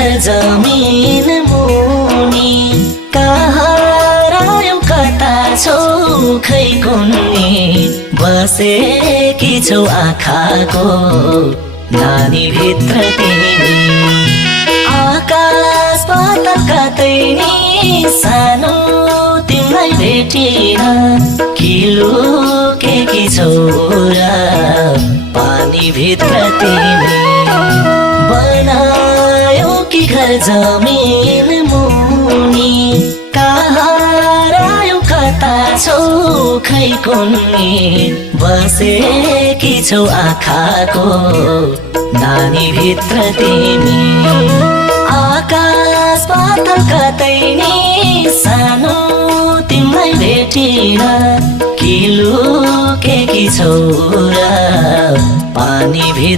घर जमिन मुनि कहाँ रह्यौ कता छौ खै कुन्नी बसेकी छौ आँखाको नानी भित्र तिमी आकाश पाताल कतै नि सानो तिमीलाई भेटिन लुकेकी छौ र पानी भित्र तिमी बनायौ कि घर जमिन मुनि कहाँ रह्यौ कता छौ खै कुन्नी बसेकी छौ आँखाको नानी भित्र तिमी आकाश पाताल कतै नि सानो तिमीलाई भेटिन लुकेकी छौ र पानी भित्र